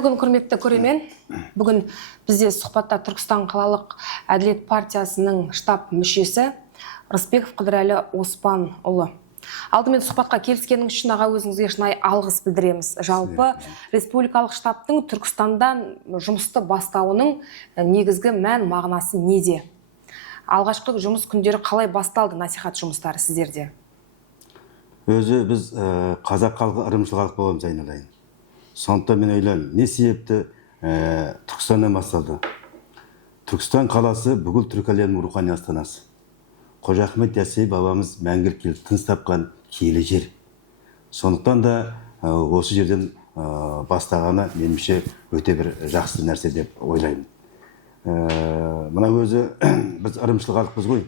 Қайырлы күн, құрметті көрермен. Бүгін бізде сұхбатта Түркістан қалалық Әділет партиясының штаб мүшесі Рысбеков Қыдырәлі Оспанұлы. Алдымен сұхбатқа келіскенің үшін аға өзіңізге шынайы алғыс білдіреміз. Жалпы республикалық штабтың Түркістандан жұмысты бастауының негізгі мән мағынасы неде? Алғашқы жұмыс күндері қалай басталды насихат жұмыстары сіздерде? Өзі біз қазақ халқы ырымшыл халық боламыз, айналайын. Сондықтан мен ойлаймын, не себепті Түркістаннан басталды? Түркістан қаласы бүкіл түркі әлемінің рухани астанасы. Қожа Ахмет Яссауи бабамыз мәңгілік ел тыныс тапқан киелі жер. Сондықтан да осы жерден бастағаны меніңше өте бір жақсы нәрсе деп ойлаймын. Мына өзі біз ырымшыл халықпыз ғой.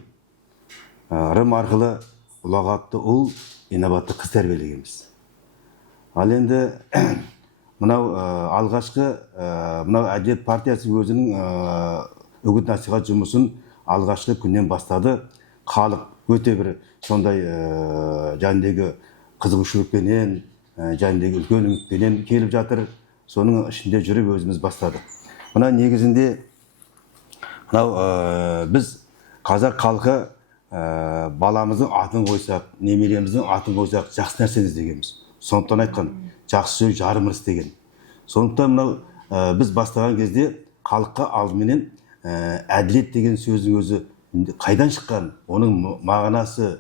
Ырым арқылы ұлағатты ұл, инабатты қыз тәрбиелегенбіз. Ал енді мынау алғашқы мынау Әділет партиясы өзінің үгіт насихат жұмысын алғашқы күннен бастады. Халық өте бір сондай жандегі қызығушылықпенен, жандегі үлкен үмітпенен келіп жатыр. Соның ішінде жүріп өзіміз бастадық. Мына негізінде мынау біз қазақ халқы баламыздың атын қойсақ, немереміздің атын қойсақ, жақсы нәрсені іздегенбіз. Сондықтан айтқан, жақсы сөз жарым ырыс деген. Сондықтан мынау біз бастаған кезде халыққа алдыменен әділет деген сөздің өзі қайдан шыққан, оның мағынасы,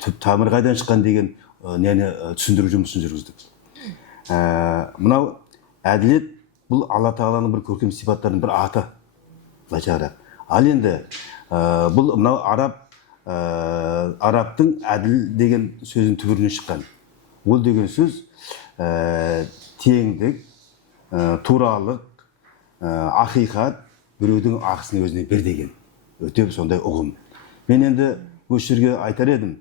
түп тамыры қайдан шыққан деген нені түсіндіру жұмысын жүргіздік. Мынау әділет бұл Алла Тағаланың бір көркем сипаттарының бір аты. Ал енді бұл мынау арабтың әділ деген сөздің түбірінен шыққан. Ол деген сөз теңдік, туралық, ақиқат, біреудің ақысын өзіне бер деген. Өте сондай ұғым. Мен енді осы жерге айтар едім,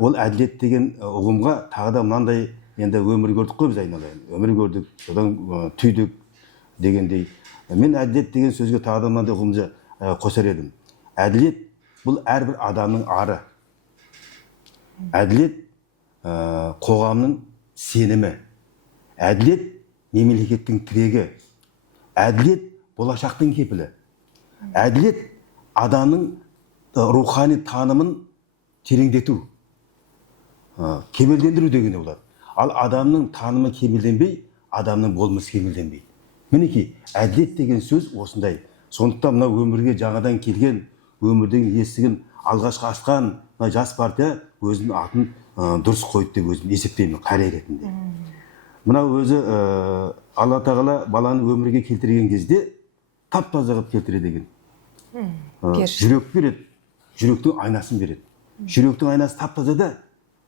ол әділет деген ұғымға тағы да мынандай енді өмір көрдік қой біз, айналайын. Өмір көрдік, содан түйдік дегендей. Мен әділет деген сөзге тағы да мынандай ұғымды қосар едім. Әділет бұл әрбір адамның ары. Әділет қоғамның сенімі. Әділет мемлекеттің тірегі. Әділет болашақтың кепілі. Әділет адамның рухани танымын тереңдету, кемелдендіру дегені болады. Ал адамның танымы кемелденбей, адамның болмысы кемелденбейді. Мінекей, әділет деген сөз осындай. Сондықтан мына өмірге жаңадан келген, өмірдің есігін алғашқы ашқан жас партия өзінің атын дұрыс қойды деп өзім есептеймін, қария ретінде. Мына өзі Алла Тағала баланы өмірге келтірген кезде тап-таза қылып келтіреді екен. Жүрек береді, жүректің айнасын береді. Жүректің айнасы тап-таза да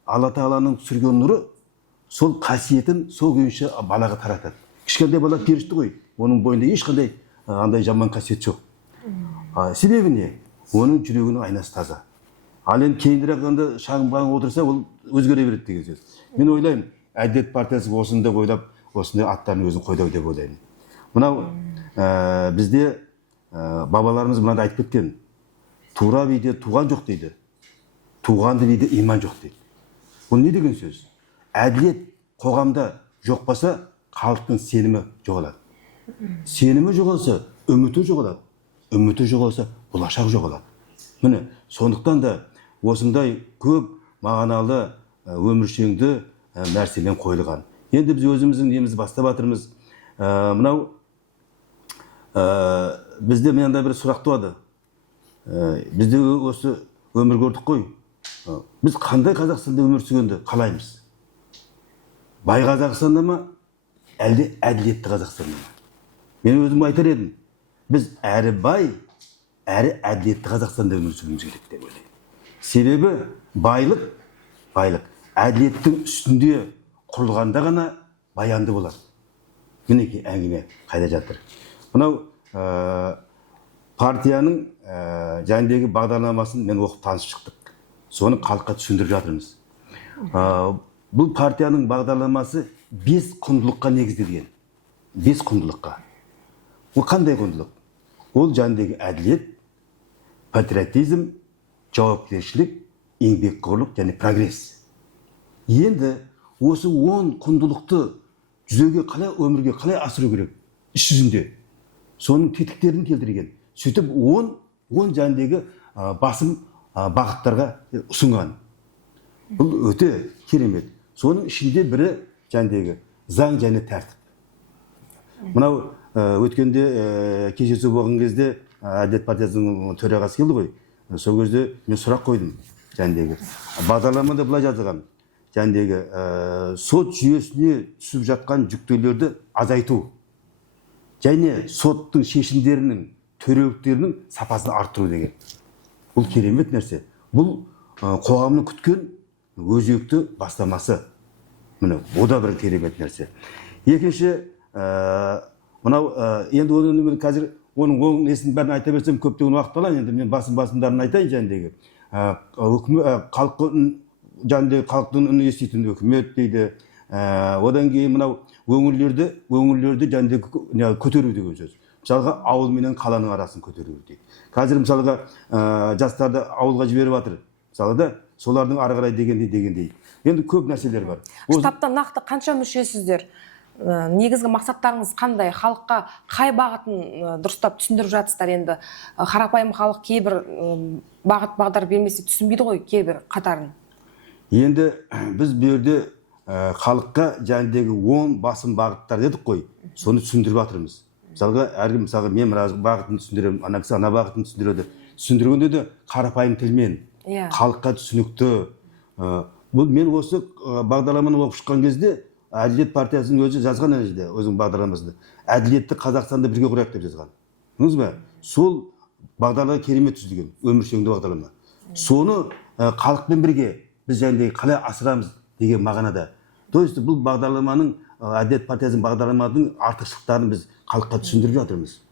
Алла Тағаланың түсірген нұры сол қасиетін сол күйінше балаға таратады. Кішкентай бала періште ғой, оның бойында ешқандай андай жаман қасиет жоқ. Себебі не? Оның жүрегінің айнасы таза. Ал енді кейінірек шағынбаған отырса, ол өзгере береді деген сөз. Мен ойлаймын, Әділет партиясы осында ойлап, осындай аттарын өзін қойды деп ойлаймын. Мынау бізде бабаларымыз мынада айтып кеткен. Тура биде туған жоқ дейді. Туғанды биде иман жоқ дейді. Бұл не деген сөз? Әділет қоғамда жоқ болса, халықтың сенімі жоғалады. Сенімі жоғалса, үміті жоғалады. Үміті жоғалса, болашақ жоғалады. Міне, сондықтан да осындай көп мағыналы өміршеңді нәрсемен қойылған. Енді біз өзіміздің немізді бастап жатырмыз. Мынау бізде мынандай бір сұрақ туады. Бізде осы өмір көрдік қой. Біз қандай Қазақстанда өмір сүргенді қалаймыз? Бай Қазақстанда ма, әлде әділетті Қазақстанда ма? Мен өзім айтар едім. Біз әрі бай, әрі әділетті Қазақстанда өмір сүруіміз керек деп ойлаймын. Себебі байлық әділеттің үстінде құрылғанда ғана баянды болады. Мінекей әңгіме қайда жатыр. Мынау партияның жайындегі бағдарламасын мен оқып танысып шықтық. Соны халыққа түсіндіріп жатырмыз. Бұл партияның бағдарламасы 5 құндылыққа негізделген. 5 құндылыққа. Ол қандай құндылық? Ол жайындегі әділет, патриотизм, жауапкершілік, еңбекқорлық және прогресс. Енді осы 10 құндылықты жүзеге қалай өмірге қалай асыру керек іс жүзінде соның тетіктерін келтірген. Сөйтіп 10 жәндегі басым бағыттарға ұсынған. Бұл өте керемет. Соның ішінде бірі жәндегі заң және тәртіп. Мынау өткенде кешесі болған кезде Әділет партиясының төрағасы келді ғой. Сол кезде мен сұрақ қойдым жәндегі. Бағдарламада былай жазылған. Жәндегі сот жүйесіне түсіп жатқан жүктеулерді азайту. Және соттың шешімдерінің, төреліктерінің сапасын арттыру деген. Бұл керемет нәрсе. Бұл қоғамның күткен өзекті бастамасы. Міне, о да бір керемет нәрсе. Екінші, мынау енді оны қазір оның оң несін бәрін айта берсем көптеген уақыт алайын. Енді мен басымдарын айтайын жәндегі. Халықтың үні еститін үкімет дейді. Одан кейін мынау өңірлерді жәндегі көтеру деген сөз. Мысалға ауыл менен қаланың арасын көтеру дейді. Қазір мысалға жастарды ауылға жіберіп жатыр. Мысалы да солардың ары қарай дегендей. Енді көп нәрселер бар. Штабта нақты қанша мүшесіздер? Негізгі мақсаттарыңыз қандай? Халыққа қай бағытын дұрыстап түсіндіріп жатсыздар? Енді қарапайым халық кейбір бағыт бағдар бермесе түсінбейді ғой кейбір қатарын. Енді біз берде халыққа жәндегі 10 басым бағыттар дедік қой. Соны түсіндіріп жатырмыз. Мысалға мен бағытын түсіндіремін, ана кісі ана бағытын түсіндіреді. Түсіндіргенде де қарапайым тілмен, халыққа түсінікті. Бұл мен осы бағдарламаны оқып шыққан кезде Әділет партиясының өзі жазған өзінің бағдарламасында. Әділетті Қазақстанды бірге құрайық деп жазған. Көрдіңіз бе? Сол бағдарлама керемет түзілген, өміршеңді бағдарлама. Соны халықпен бірге біз жәндегі қалай асырамыз деген мағынада. То есть бұл бағдарламаның Әділет партиясының бағдарламаның артықшылықтарын біз халыққа түсіндіріп жатырмыз.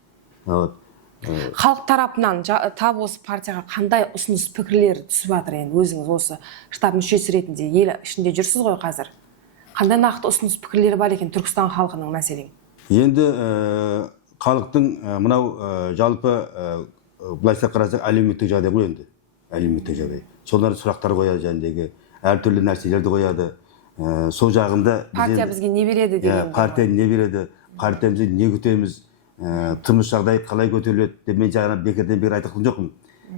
Халық тарапынан тап осы партияға қандай ұсыныс пікірлер түсіп жатыр енді өзіңіз осы штаб мүшесі ретінде ел ішінде жүрсіз ғой қазір? Қандай нақты ұсыныс пікірлері бар екен Түркістан халқының мәселен? Енді халықтың мынау жалпы былайша қарасақ әлеуметтік жағдай ғой енді. Әлеуметтік жағдай. Солар сұрақтар қояды жәндегі, әртүрлі нәрселерді қояды. Сол жағында партия бізге не береді деген. Партия не береді? Партиямызды не күтеміз? Тұрмыс жағдай қалай көтеріледі деп мен жаңа бекерден бері айтқан жоқпын.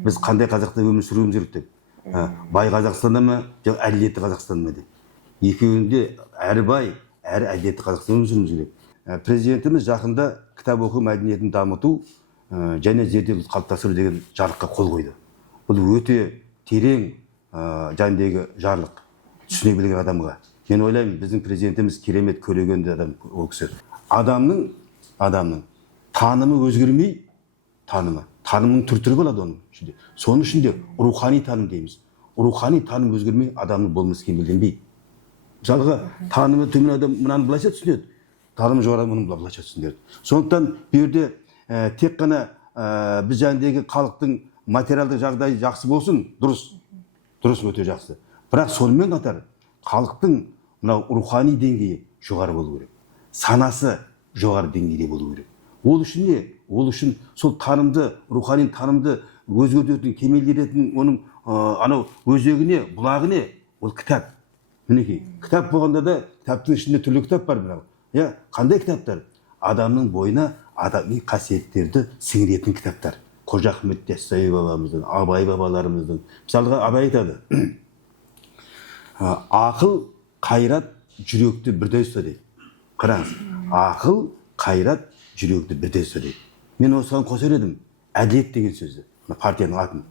Біз қандай Қазақстанда өмір сүруіміз керек деп. Бай Қазақстанда ма, жоқ әділетті Қазақстанда ма деп. Екеуінде әрі бай, әрі әділетті Қазақстан өмір сүруіміз керек. Президентіміз жақында кітап оқу мәдениетін дамыту және зерделі қалыптастыру деген жарлыққа қол қойды. Бұл өте терең жәндегі жарлық. Түсіне білген адамға. Мен ойлаймын, біздің президентіміз керемет көреген адам ол кісі. Адамның танымы өзгермей, танымның түр-түрі болады оның ішінде. Соның ішінде рухани таным дейміз. Рухани таным өзгермей, адамның болмысы кемелденбейді. Мысалға, танымы төмен адам мынаны былайша түсінеді, танымы жоғары мұны былайша түсінеді. Сондықтан берде тек қана біз жәндегі халықтың материалдық жағдайы жақсы болсын, дұрыс өте жақсы. Бірақ сонымен қатар халықтың мынау рухани деңгейі жоғары болу керек. Санасы жоғары деңгейде болу керек. Ол үшін не? Ол үшін сол танымды, рухани танымды өзгертетін, кемелдететін оның анау өзегіне, бұлағы не? Ол кітап. Мінекей, кітап болғанда да кітаптың ішінде түрлі кітап бар мынау. Қандай кітаптар? Адамның бойына адами қасиеттерді сіңіретін кітаптар. Қожа Ахмет Яссауи бабамыздың, Абай бабаларымыздың. Мысалға Абай айтады. Ақыл, қайрат, жүректі бірдей ұста дейді. Қараңыз, ақыл, қайрат, жүректі бірдей ұста дейді. Мен осыған қосар едім, әділет деген сөзді, партияның атын.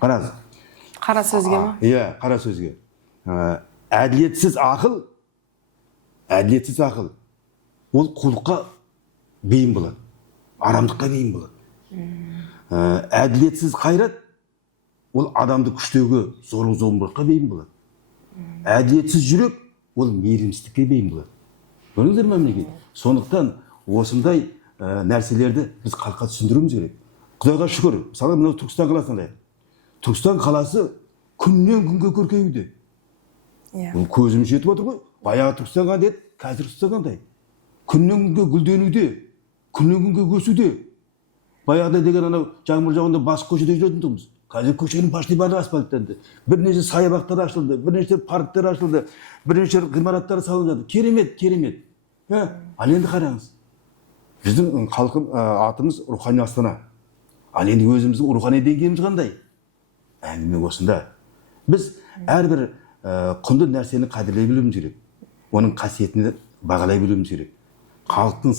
Қараңыз. Қара сөзге ма? Иә, қара сөзге. Әділетсіз ақыл, ол құлыққа бейім болады, арамдыққа бейім болады. Әділетсіз қайрат, ол адамды күштеуге, зорлық-зомбылыққа бейім болады. Әділетсіз жүрек, ол мейірімсіздікке бейім болады. Көрдіңіздер ме мінекей? Сондықтан осындай нәрселерді біз халыққа түсіндіруіміз керек. Құдайға шүкір, мысалы мынау Түркістан қаласын алайық. Түркістан қаласы күннен күнге көркеюде. Бұл көзім жетіп отыр ғой. Баяғы Түркістан қандай еді, қазір Түркістан қандай. Күннен күнге гүлденуде, күннен күнге өсуде. Баяғыда деген анау жаңбыр жауғанда басқа көшеде жүретін тұғымыз. Қазір көшенің почти барлығы асфальттанды. Бірнеше саябақтар ашылды, бірнеше парктар ашылды, бірнеше ғимараттар салынды. Керемет. Ал енді қараңыз. Біздің атымыз рухани астана. Ал енді өзіміздің рухани деңгейіміз қандай? Әңгіме осында. Біз әрбір құнды нәрсені қадірлей білуіміз керек. Оның қасиетін бағалай білуіміз керек. Халықтың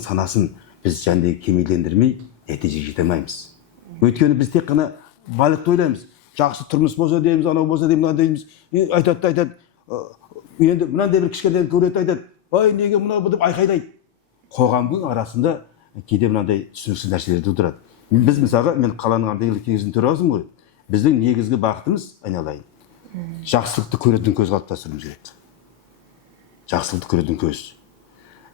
санасын біз кемелдендірмей нәтижеге жете алмаймыз. Өйткені біз тек қана байлықты ойлаймыз. Жақсы тұрмыс болса дейміз, анау болса дейміз, мынау дейміз. Айтады. Енді мынандай бір кішкентай көретті айтады. Ай, неге мынау деп айқайлайды. Қоғамның арасында кейде мынандай түсініксіз нәрселер тудырады. Біз мысалға, мен қаланың ардагерлер кеңесінің төрағасымын ғой. Біздің негізгі бағытымыз, айналайын, жақсылықты көретін көз қалыптастыруымыз керек. Жақсылықты көретін көз.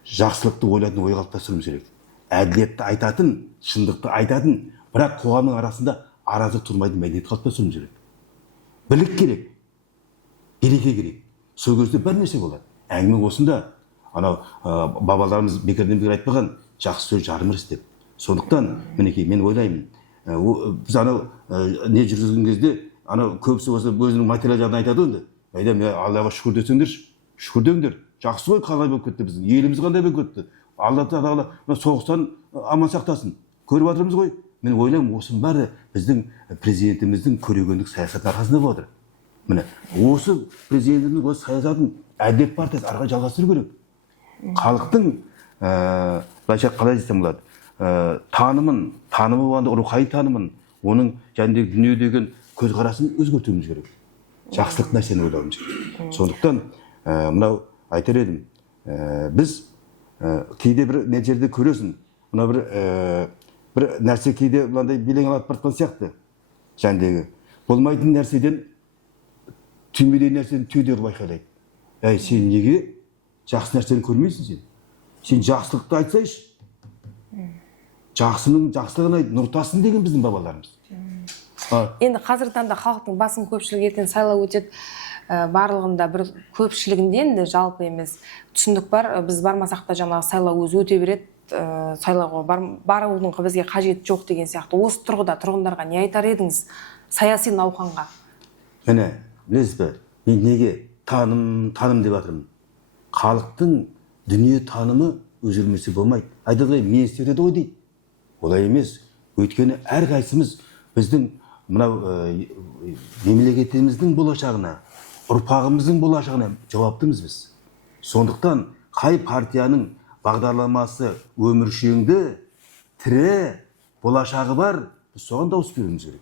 Жақсылықты ойлайтын ой қалыптастыруымыз керек. Әділетті айтатын, шындықты айтатын, бірақ қоғамның арасында араздық тұрмайтын мәдениет қалыптастыруымыз керек. Бірлік керек. Береке керек. Сол кезде бір нәрсе болады. Әңгіме осында. Анау бабаларымыз бекерден бекер айтпаған, жақсы сөз жарым ырыс деп. Сондықтан, мінекей, мен ойлаймын, біз анау не жүргізген кезде, анау көбісі осы өзінің материал жағынан айтады онда. Айдам, Аллаға шүкір десеңдерші, шүкір деңдер. Жақсы ғой, қалай болып кетті біздің, еліміз қандай болып кетті. Алла тағала соғыстан аман сақтасын. Көріп жатырмыз ғой. Мен ойлаймын, осының бәрі біздің президентіміздің көрегендік саясатының арқасында болып отыр. Міне, осы президентіміздің осы саясатын Әділет партиясы ары қарай жалғастыру керек. Халықтың былайша қалай десем болады, танымы болғанда рухани танымын, оның дүние деген көзқарасын өзгертуіміз керек. Жақсылық нәрсені ойлауымыз керек. Сондықтан мынау айтар едім, біз кейде бір не жерде көресің, мына бір нәрсе кейде мынандай белең алып бара жатқан сияқты. Болмайтын нәрседен, түймедей нәрседен түйдей қылып айқайлайды. Әй, сен неге жақсы нәрсені көрмейсің сен? Сен жақсылықты айтсайшы. Жақсының жақсылығын айт, нұртасын деген біздің бабаларымыз. Енді қазіргі таңда халықтың басым көпшілігі ертең сайлау өтеді, барлығында бір көпшілігінде енді жалпы емес түсіндік бар. Біз бармасақ та жаңағы сайлау өзі өте береді, сайлауға барудың бізге қажеті жоқ деген сияқты. Осы тұрғыда тұрғындарға не айтар едіңіз саяси науқанға? Міне, білесіз бе, мен неге таным деп жатырмын. Халықтың дүние танымы өзгермесе болмайды. Айтады ғой, мен істеді ғой дейді. Олай емес. Өйткені әрқайсымыз біздің мынау мемлекетіміздің болашағына, ұрпағымыздың болашағына жауаптымыз біз. Сондықтан қай партияның бағдарламасы өміршеңді, тірі, болашағы бар, біз соған дауыс беруіміз керек.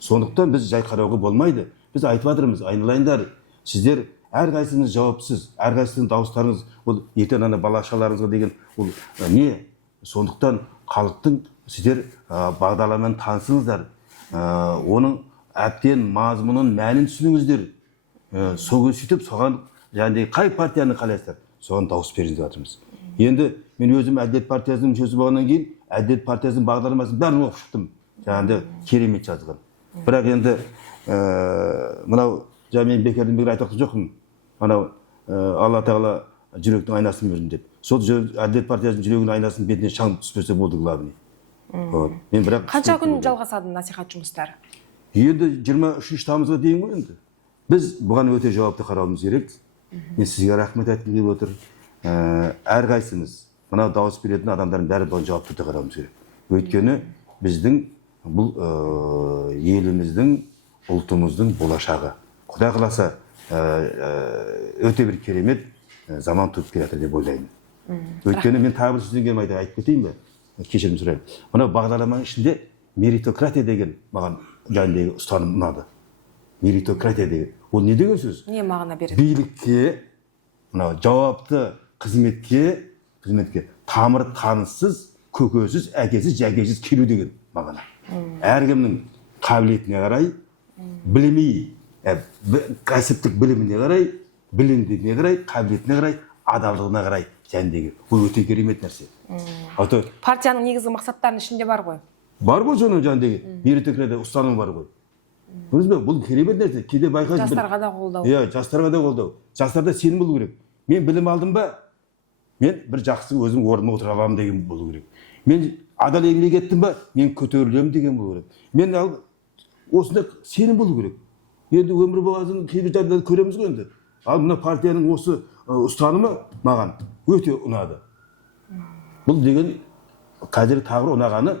Сондықтан біз жай қарауға болмайды. Біз айтып жатырмыз, айналайындар, сіздер әрқайсыңыз жауапсыз, әрқайсыңыздың дауыстарыңыз, ол ертең ана бала-шағаларыңызға деген ол не? Сондықтан халықтың сіздер бағдарламамен танысыңыздар, оның әбден мазмұнын, мәнін түсініңіздер. Сөйтіп соған қай партияны қалайсыздар, соған дауыс беріңіз деп жатырмыз. Енді мен өзім Әділет партиясының мүшесі болғаннан кейін Әділет партиясының бағдарламасын бәрін оқып шықтым. Керемет жазған. Бірақ енді мынау мен бекерден бекер айтқан жоқпын. Анау Алла тағала жүректің айнасын бердім деп. Сол Әділет партиясының жүрегінің айнасының бетіне шаң түспесе болды, главный. Қанша күн жалғасады насихат жұмыстары? Енді 23 тамызға дейін ғой енді. Біз бұған өте жауапты қарауымыз керек. Мен сізге рахмет айтқым келіп отыр. Әрқайсымыз мынау дауыс беретін адамдардың бәрі бұған жауапты түрде қарауымыз керек. Өйткені біздің бұл еліміздің, ұлтымыздың болашағы. Құдай қаласа өте бір керемет заман туып келе жатыр деп ойлаймын. Өйткені мен тағы бір сөзден кейін айтып кетейін бе? Кешірім сұраймын. Мына бағдарламаның ішінде меритократия деген маған ұстаным ұнады. Меритократия деген. Ол не деген сөз? Не мағына береді? Билікке, жауапты қызметке тамыр таныссыз, көкөсіз, әкесіз, жәкесіз келу деген мағына. Әркімнің қабілетіне қарай, білімі, кәсіптік біліміне қарай, білімдігіне қарай, қабілетіне қарай, адалдығына қарай бұл өте керемет нәрсе. Партияның негізгі мақсаттарының ішінде бар ғой? Бар ғой соның меритократия ұстанымы бар ғой. Бұл керемет нәрсе. Кейде байқайсыз, жастарға да қолдау. Жастарға да қолдау. Жастарда сенім болу керек. Мен білім алдым ба, мен бір жақсы өзім орныма отыра аламын деген болу керек. Мен адал еңбек еттім ба, мен көтерілемін деген болу керек. Мен осында сенім болу керек. Енді өмір болғасын кейбір жағдайда көреміз ғой енді. Ал мына партияның осы ұстанымы маған өте ұнады. Бұл деген қазір тағы ұнағаны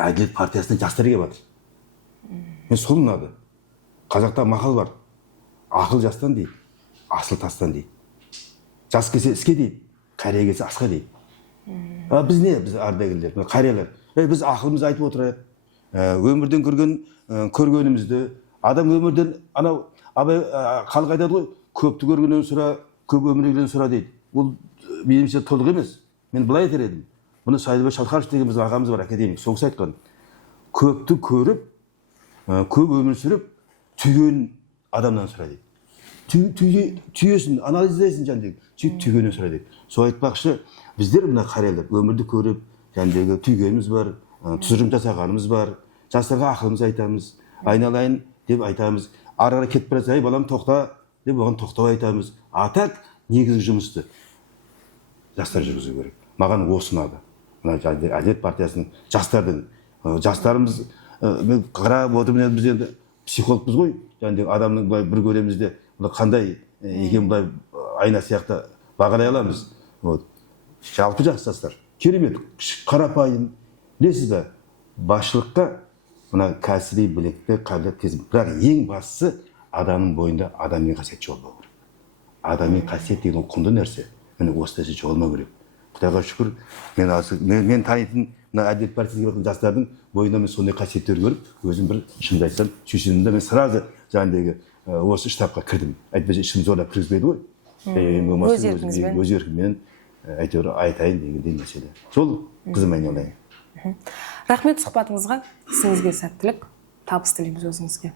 Әділет партиясының жастары келіп жатыр. Мен сол ұнады. Қазақта мақал бар. Ақыл жастан дейді, асыл тастан дейді. Жас келсе іске дейді, қария келсе асқа дейді. Біз не? Біз ардагерлер, қариялар. Біз ақылымызды айтып отырайық. Өмірден көргенімізді, адам өмірден анау абай халық айтады ғой, көпті көргеннен сұра, көп өмірден сұра дейді. Бұл меніңше толық емес. Мен былай айтар едім. Бұны Сайдыбай Шалқаров деген біздің ағамыз бар, академик. Сол кісі айтқан. Көпті көріп, көп өмір сүріп, түйген адамнан сұра дейді. Түйесін, анализдейсін жаңдегі, түйгеннен сұра дейді. Сол айтпақшы, біздер мына қариялар өмірді көріп, жаңдегі түйгеніміз бар, тұжырым жасағанымыз бар, жастарға ақылымыз айтамыз, айналайын деп айтамыз. Ары кетіп бара жатса, балам тоқта деп оған тоқтау айтамыз. Атақ негізгі жұмысты жастар жүргізу керек. Маған осы ұнады. Мына Әділет партиясының жастарымыз мен қарап отырмын, біз енді психологпыз ғой, жаңағы адамның былай бір көремізде қандай екен былай айна сияқты бағалай аламыз. Жалпы жастар керемет, қарапайым. Білесіз бе, басшылыққа мына кәсіби білікті, қабілет кезім. Бірақ ең бастысы адамның бойында адами қасиет жоғалмау керек. Адами қасиет деген құнды нәрсе. Міне осы нәрсе жоғалмау керек. Құдайға шүкір, мен танитын мына Әділет партиясына келген жастардың бойында мен сондай қасиеттер көріп, өзім бір шынымды айтсам, сүйсіндім де мен сразу жаңағыдегі осы штабқа кірдім. Әйтпесе ішім зорлап кіргізбейді ғой. Өз еркіңізбен. Өз еркіммен әйтеуір айтайын дегендей мәселе. Сол қызым айналайын. Рахмет сұхбатыңызға. Ісіңізге сәттілік, табыс тілейміз өзіңізге.